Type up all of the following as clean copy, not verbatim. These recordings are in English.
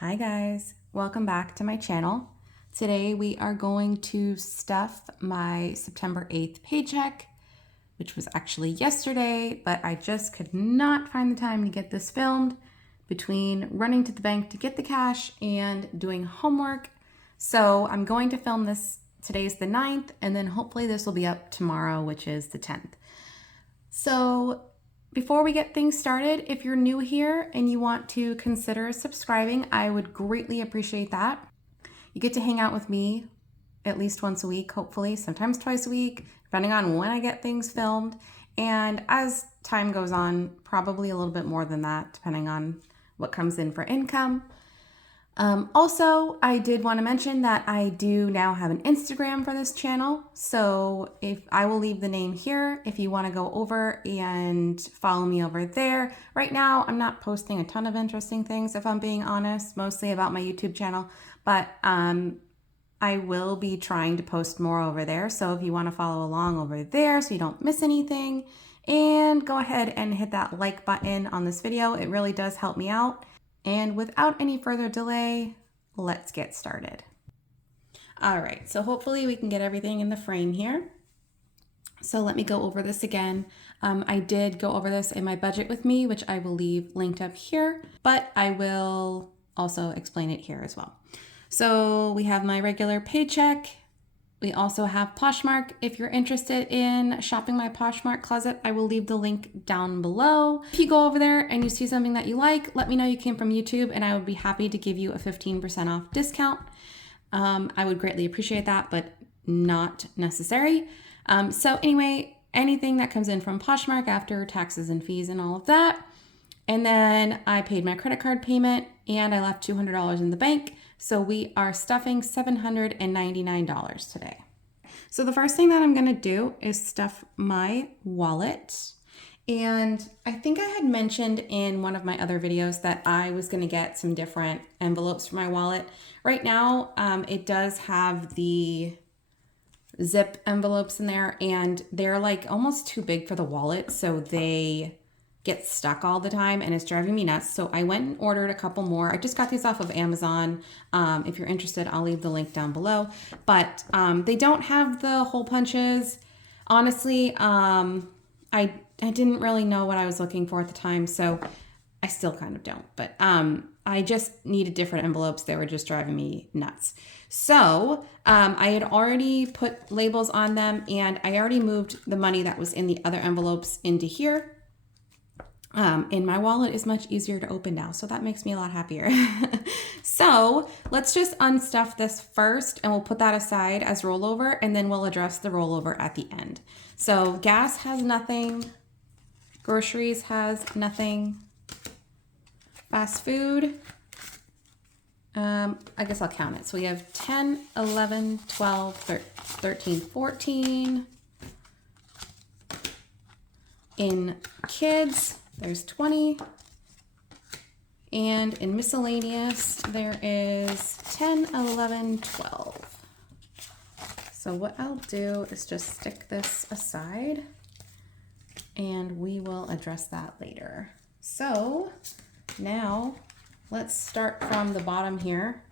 Hi guys, welcome back to my channel. Today we are going to stuff my September 8th paycheck, which was actually yesterday, but I just could not find the time to get this filmed between running to the bank to get the cash and doing homework. So I'm going to film this, today's the 9th, and then hopefully this will be up tomorrow, which is the 10th. So before we get things started, if you're new here and you want to consider subscribing, I would greatly appreciate that. You get to hang out with me at least once a week, hopefully, sometimes twice a week, depending on when I get things filmed. And as time goes on, probably a little bit more than that, depending on what comes in for income. Also, I did want to mention that I do now have an Instagram for this channel. So if I will leave the name here, if you want to go over and follow me over there. Right now, I'm not posting a ton of interesting things, if I'm being honest, mostly about my YouTube channel, but I will be trying to post more over there. So if you want to follow along over there so you don't miss anything, and go ahead and hit that like button on this video. It really does help me out. And without any further delay, let's get started. All right, so hopefully we can get everything in the frame here. So let me go over this again. I did go over this in my budget with me, which I will leave linked up here, but I will also explain it here as well. So we have my regular paycheck. We also have Poshmark. If you're interested in shopping my Poshmark closet, I will leave the link down below. If you go over there and you see something that you like, let me know you came from YouTube and I would be happy to give you a 15% off discount. I would greatly appreciate that, but not necessary. So anyway, anything that comes in from Poshmark after taxes and fees and all of that. And then I paid my credit card payment and I left $200 in the bank. So we are stuffing $799 today. So the first thing that I'm gonna do is stuff my wallet. And I think I had mentioned in one of my other videos that I was gonna get some different envelopes for my wallet. Right now, it does have the zip envelopes in there and they're like almost too big for the wallet. So they get stuck all the time and it's driving me nuts. So I went and ordered a couple more. I just got these off of Amazon. If you're interested, I'll leave the link down below. But they don't have the hole punches. Honestly, I didn't really know what I was looking for at the time, so I still kind of don't. But I just needed different envelopes. They were just driving me nuts. So I had already put labels on them and I already moved the money that was in the other envelopes into here. And my wallet is much easier to open now, so that makes me a lot happier. So let's just unstuff this first and we'll put that aside as rollover and then we'll address the rollover at the end. So gas has nothing, groceries has nothing, fast food, I guess I'll count it. So we have 10, 11, 12, 13, 14. In kids, there's 20, and in miscellaneous, there is 10, 11, 12. So what I'll do is just stick this aside, and we will address that later. So now let's start from the bottom here,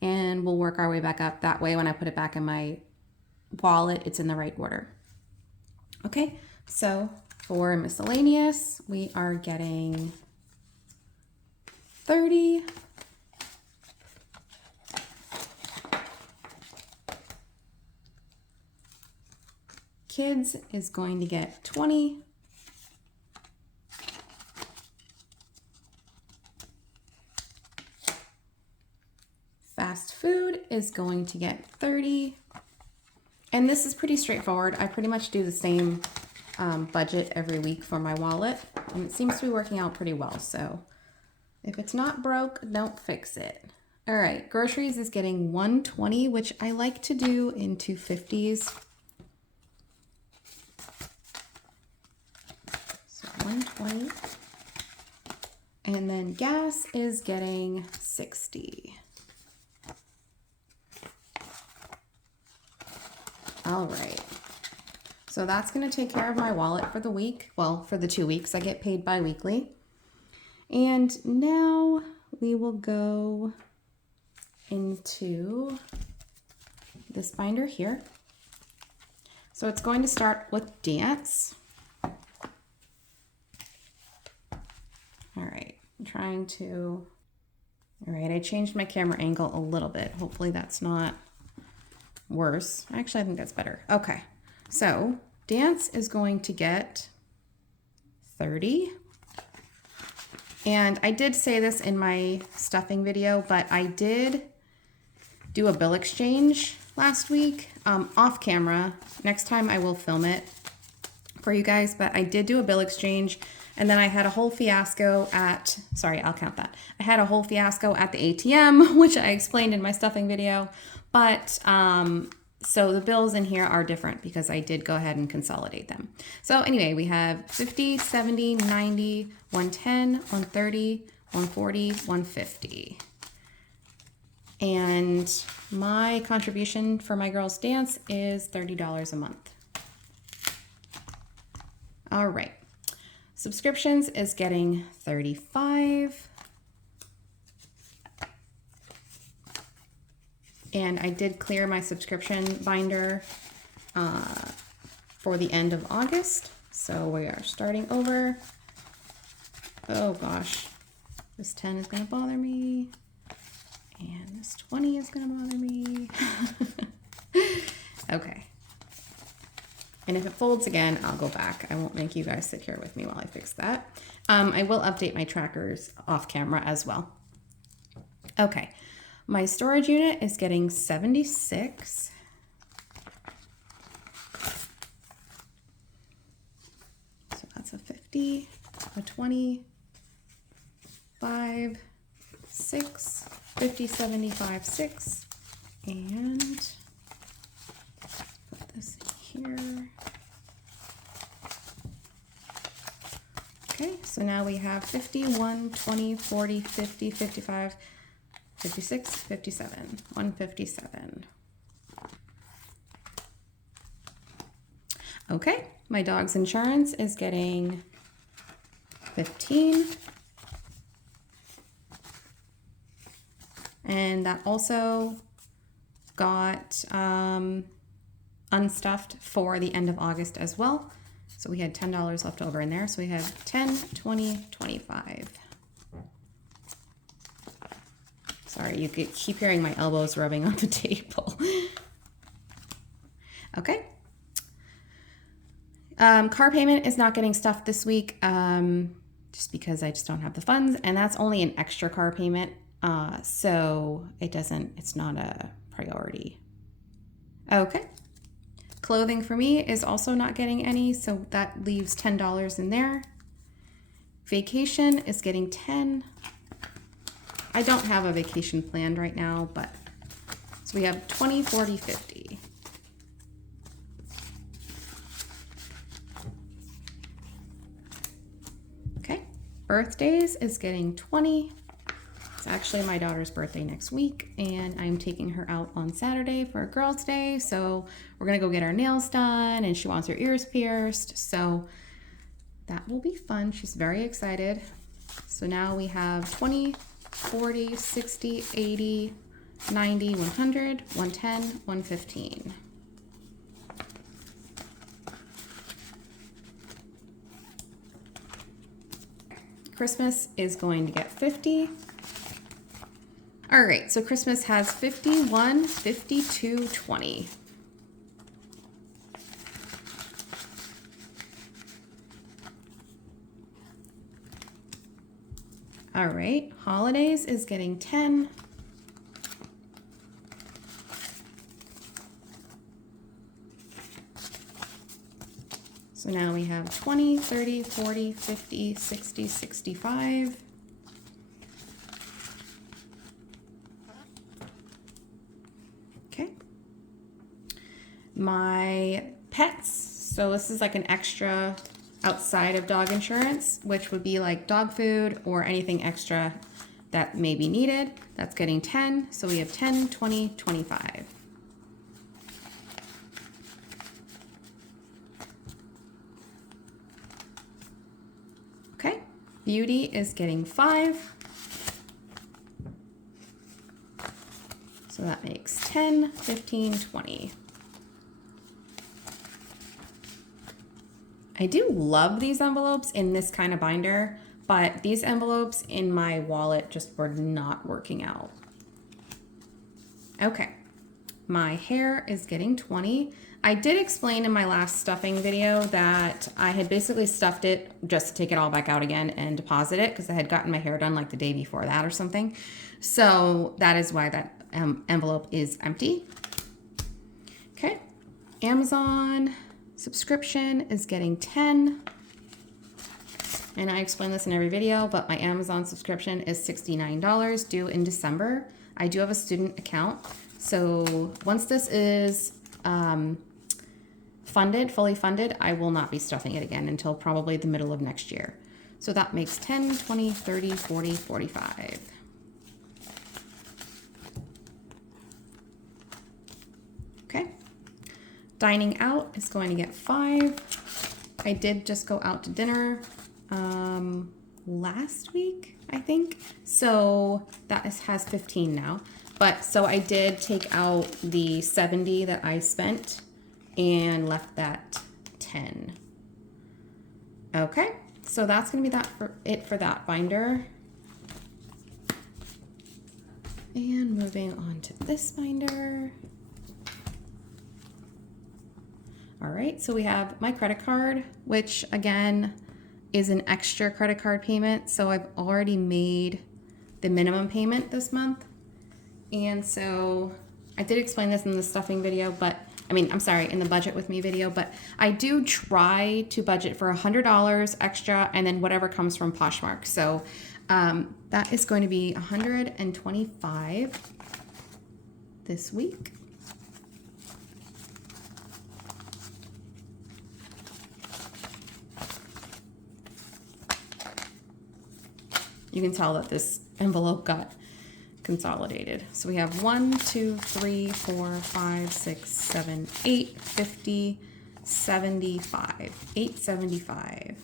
and we'll work our way back up. That way, when I put it back in my wallet, it's in the right order. Okay, so for miscellaneous, we are getting 30. Kids is going to get 20. Fast food is going to get 30. And this is pretty straightforward. I pretty much do the same budget every week for my wallet, and it seems to be working out pretty well. So if it's not broke, don't fix it. All right, groceries is getting 120, which I like to do in 250s. So 120. And then gas is getting 60. All right. So that's going to take care of my wallet for the week. Well, for the 2 weeks. I get paid bi-weekly. And now we will go into this binder here. So it's going to start with dance. All right, all right, I changed my camera angle a little bit. Hopefully that's not worse. Actually, I think that's better. Okay, so dance is going to get 30. And I did say this in my stuffing video, but I did do a bill exchange last week off camera. Next time I will film it for you guys, but I did do a bill exchange, and then I had a whole fiasco at, sorry, I'll count that. I had a whole fiasco at the ATM, which I explained in my stuffing video, but so the bills in here are different because I did go ahead and consolidate them. So anyway, we have 50, 70, 90, 110, 130, 140, 150. And my contribution for my girls' dance is $30 a month. All right, subscriptions is getting 35. And I did clear my subscription binder for the end of August. So we are starting over. Oh gosh, this 10 is gonna bother me. And this 20 is gonna bother me. Okay. And if it folds again, I'll go back. I won't make you guys sit here with me while I fix that. I will update my trackers off camera as well. Okay. My storage unit is getting 76. So that's a 50, a 20, 5, 6, 50, 75, 6, and put this in here. Okay, so now we have 51, 20, 40, 50, 55, 56, 57, 157. Okay, my dog's insurance is getting 15. And that also got unstuffed for the end of August as well. So we had $10 left over in there. So we have 10, 20, 25. Sorry, you keep hearing my elbows rubbing on the table. Okay. Car payment is not getting stuffed this week just because I just don't have the funds. And that's only an extra car payment. So it's not a priority. Okay. Clothing for me is also not getting any. So that leaves $10 in there. Vacation is getting 10. I don't have a vacation planned right now, but so we have 20, 40, 50. Okay, birthdays is getting 20. It's actually my daughter's birthday next week, and I'm taking her out on Saturday for a girls' day. So we're gonna go get our nails done, and she wants her ears pierced. So that will be fun. She's very excited. So now we have 20, 40, 60, 80, 90, 100, 110, 115. Christmas is going to get 50. All right, so Christmas has 51, 52, 20. All right, holidays is getting 10. So now we have 20, 30, 40, 50, 60, 65. Okay. My pets, so this is like an extra outside of dog insurance, which would be like dog food or anything extra that may be needed. That's getting 10. So we have 10, 20, 25. Okay, beauty is getting 5. So that makes 10, 15, 20. I do love these envelopes in this kind of binder, but these envelopes in my wallet just were not working out. Okay, my hair is getting 20. I did explain in my last stuffing video that I had basically stuffed it just to take it all back out again and deposit it because I had gotten my hair done like the day before that or something. So that is why that envelope is empty. Okay, Amazon subscription is getting 10. And I explain this in every video, but my Amazon subscription is $69 due in December. I do have a student account. So once this is fully funded, I will not be stuffing it again until probably the middle of next year. So that makes 10, 20, 30, 40, 45. Okay. Dining out is going to get 5. I did just go out to dinner last week, I think. So that has 15 now. But so I did take out the 70 that I spent and left that 10. Okay, so that's gonna be it for that binder. And moving on to this binder. All right, so we have my credit card, which again is an extra credit card payment. So I've already made the minimum payment this month. And so I did explain this in the stuffing video, but in the budget with me video, but I do try to budget for $100 extra and then whatever comes from Poshmark. So that is going to be $125 this week. You can tell that this envelope got consolidated. So we have 1, 2, 3, 4, 5, 6, 7, 8, 50, 75, 875.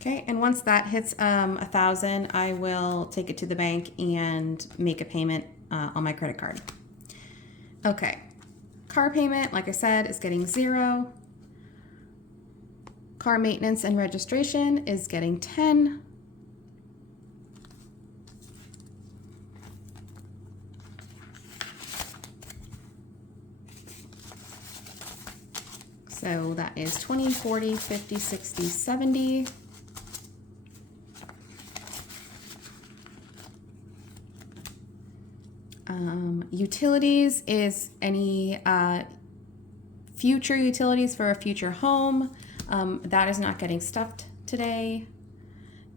Okay, and once that hits 1,000, I will take it to the bank and make a payment on my credit card. Okay, car payment, like I said, is getting 0. Car maintenance and registration is getting 10. So that is 20, 40, 50, 60, 70. Utilities is any future utilities for a future home. That is not getting stuffed today.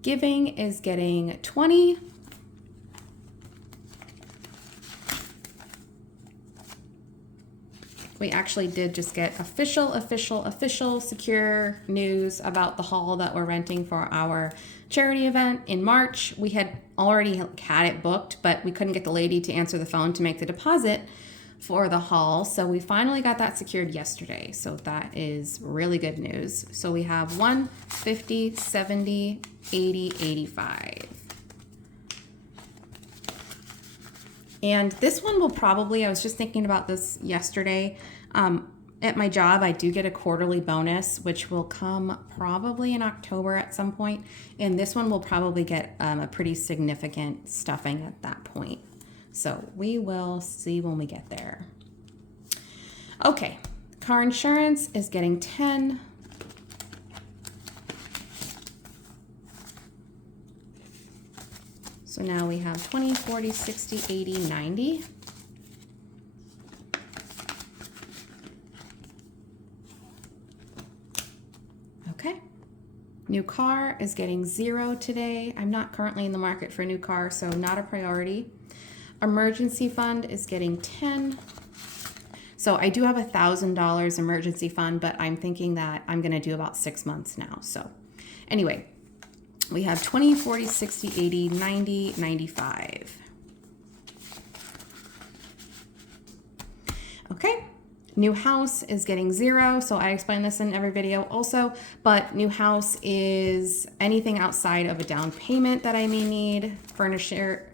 Giving is getting 20. We actually did just get official secure news about the hall that we're renting for our charity event in March. We had already had it booked, but we couldn't get the lady to answer the phone to make the deposit for the hall. So we finally got that secured yesterday. So that is really good news. So we have 1, 50, 70, 80, 85. And this one will probably, I was just thinking about this yesterday. At my job, I do get a quarterly bonus, which will come probably in October at some point. And this one will probably get a pretty significant stuffing at that point. So we will see when we get there. Okay, car insurance is getting 10. So now we have 20, 40, 60, 80, 90. Okay. New car is getting 0 today. I'm not currently in the market for a new car, so not a priority. Emergency fund is getting 10. So I do have $1,000 emergency fund, but I'm thinking that I'm gonna do about 6 months now. So anyway, we have 20, 40, 60, 80, 90, 95. Okay, New house is getting 0. So I explain this in every video also, but new house is anything outside of a down payment that I may need, furnishings,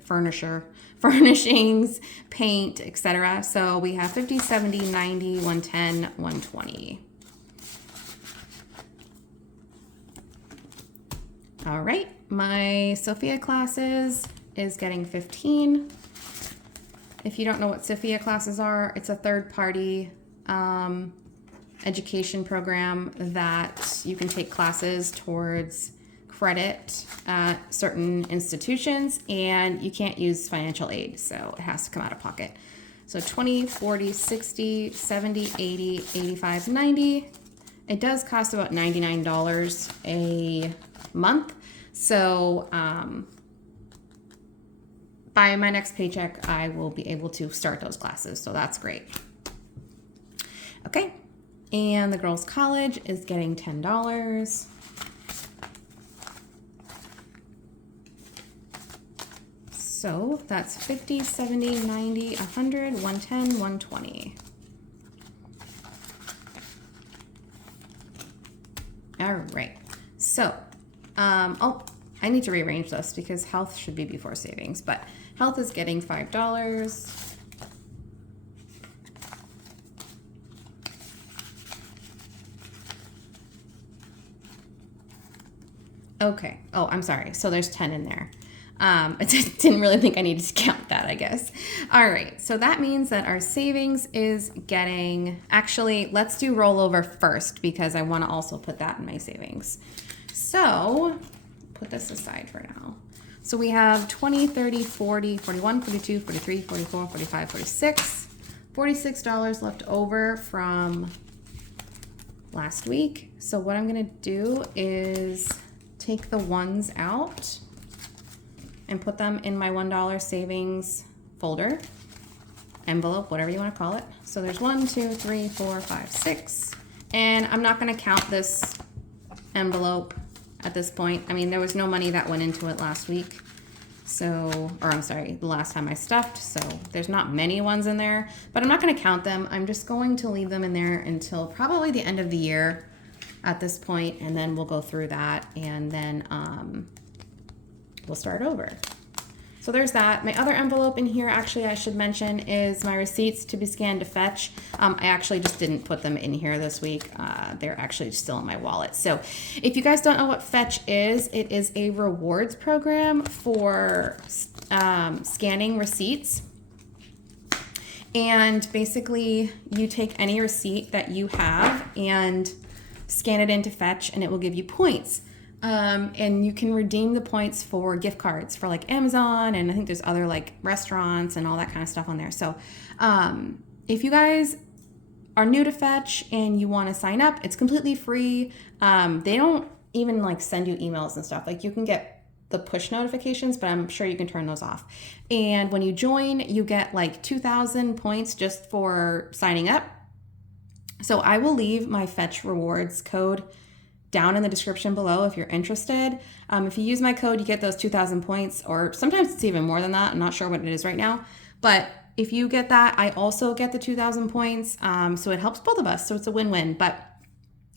paint, etc. So we have 50, 70, 90, 110, 120. All right, my Sophia classes is getting 15. If you don't know what Sophia classes are, it's a third-party education program that you can take classes towards credit at certain institutions, and you can't use financial aid, so it has to come out of pocket. So 20, 40, 60, 70, 80, 85, 90. It does cost about $99 a month. So by my next paycheck, I will be able to start those classes. So that's great. Okay. And the girls' college is getting $10. So that's 50, 70, 90, 100, 110, 120. All right. So, oh, I need to rearrange this because health should be before savings, but health is getting $5. Okay. Oh, I'm sorry. So there's 10 in there. I didn't really think I needed to count that, I guess. All right. So that means that our savings is getting, actually, let's do rollover first because I want to also put that in my savings. So put this aside for now. So we have 20, 30, 40, 41, 42, 43, 44, 45, 46. $46 left over from last week. So what I'm going to do is take the ones out and put them in my $1 savings folder, envelope, whatever you want to call it. So there's 1, 2, 3, 4, 5, 6. And I'm not going to count this envelope at this point. I mean, there was no money that went into it last week. So, or I'm sorry, the last time I stuffed. So there's not many ones in there, but I'm not going to count them. I'm just going to leave them in there until probably the end of the year at this point, and then we'll go through that, and then we'll start over. So there's that. My other envelope in here, actually, I should mention, is my receipts to be scanned to fetch. I actually just didn't put them in here this week. They're actually still in my wallet. So if you guys don't know what Fetch is, it is a rewards program for scanning receipts. And basically, you take any receipt that you have and scan it into Fetch, and it will give you points. And you can redeem the points for gift cards for like Amazon, and I think there's other like restaurants and all that kind of stuff on there. So if you guys are new to Fetch and you want to sign up, it's completely free. They don't even like send you emails and stuff. Like you can get the push notifications, but I'm sure you can turn those off. And when you join, you get like 2,000 points just for signing up. So I will leave my Fetch rewards code down in the description below if you're interested. If you use my code, you get those 2,000 points, or sometimes it's even more than that. I'm not sure what it is right now, but if you get that, I also get the 2,000 points. So it helps both of us. So it's a win-win, but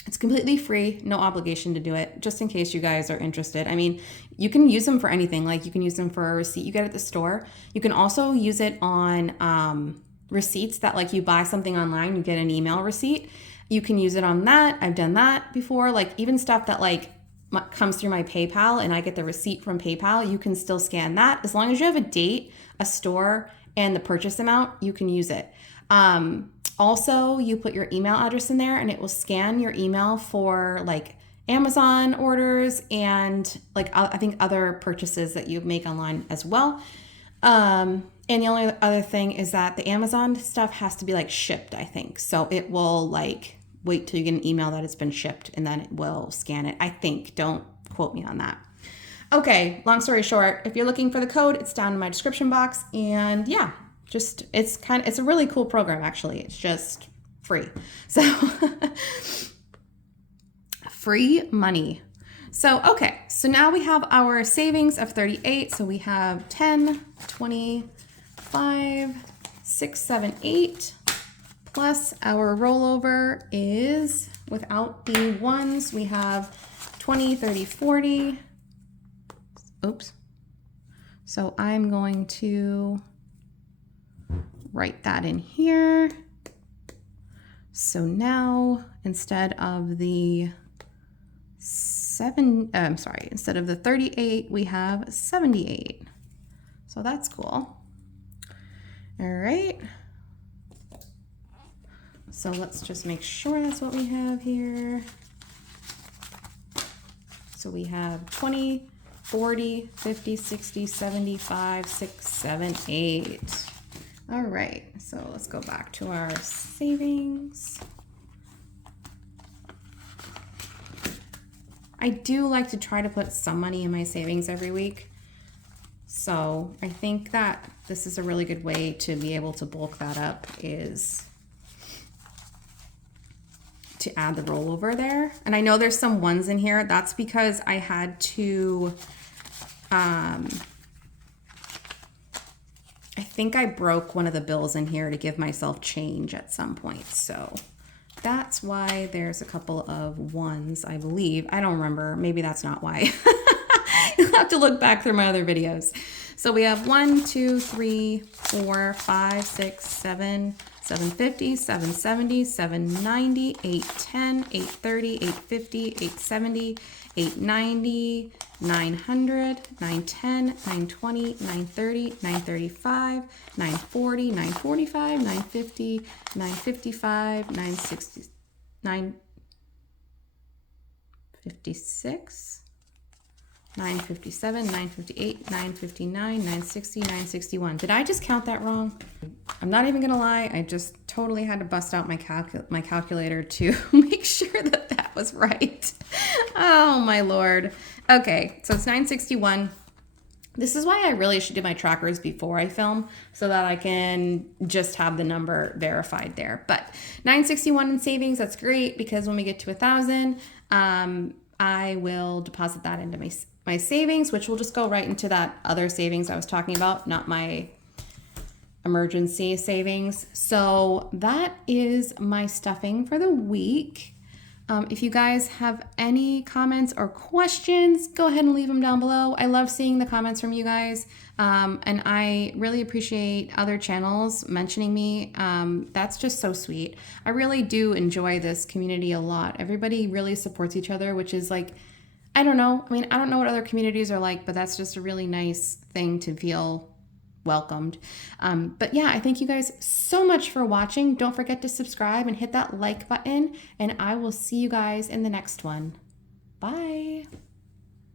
it's completely free, no obligation to do it, just in case you guys are interested. I mean, you can use them for anything. Like you can use them for a receipt you get at the store. You can also use it on receipts that like you buy something online, you get an email receipt. You can use it on that. I've done that before. Like even stuff that like comes through my PayPal and I get the receipt from PayPal, you can still scan that. As long as you have a date, a store, and the purchase amount, you can use it. Also, you put your email address in there and it will scan your email for like Amazon orders and like I think other purchases that you make online as well. And the only other thing is that the Amazon stuff has to be like shipped, I think. So it will like wait till you get an email that it's been shipped and then it will scan it. I think, don't quote me on that. Okay, long story short, if you're looking for the code, it's down in my description box. And yeah, just it's a really cool program actually. It's just free. So free money. So, okay, so now we have our savings of 38. So we have 10, 20, 5, 6, 7, 8, Plus our rollover is, without the ones, we have 20, 30, 40. Oops. So I'm going to write that in here. So now instead of the instead of the 38, we have 78. So that's cool. All right. So let's just make sure that's what we have here. So we have 20, 40, 50, 60, 75, 6, 7, 8. All right, so let's go back to our savings. I do like to try to put some money in my savings every week. So I think that this is a really good way to be able to bulk that up, is to add the rollover there. And I know there's some ones in here. That's because I had to, I think I broke one of the bills in here to give myself change at some point. So that's why there's a couple of ones, I believe. I don't remember. Maybe that's not why. You'll have to look back through my other videos. So we have 1, 2, 3, 4, 5, 6, 7, 750, 770, 790, 810, 830, 850, 870, 890, 900, 910, 920, 930, 935, 940, 945, 950, 955, 960, 956, 957, 958, 959, 960, 961. Did I just count that wrong? I'm not even gonna lie, I just totally had to bust out my calculator to make sure that that was right. Oh my Lord. Okay, so it's 961. This is why I really should do my trackers before I film, so that I can just have the number verified there. But 961 in savings, that's great, because when we get to 1,000, I will deposit that into my savings, which will just go right into that other savings I was talking about, not my emergency savings. So that is my stuffing for the week. If you guys have any comments or questions, go ahead and leave them down below. I love seeing the comments from you guys. And I really appreciate other channels mentioning me. That's just so sweet. I really do enjoy this community a lot. Everybody really supports each other, which is like, I don't know. I mean, I don't know what other communities are like, but that's just a really nice thing to feel welcomed. But yeah, I thank you guys so much for watching. Don't forget to subscribe and hit that like button, and I will see you guys in the next one. Bye.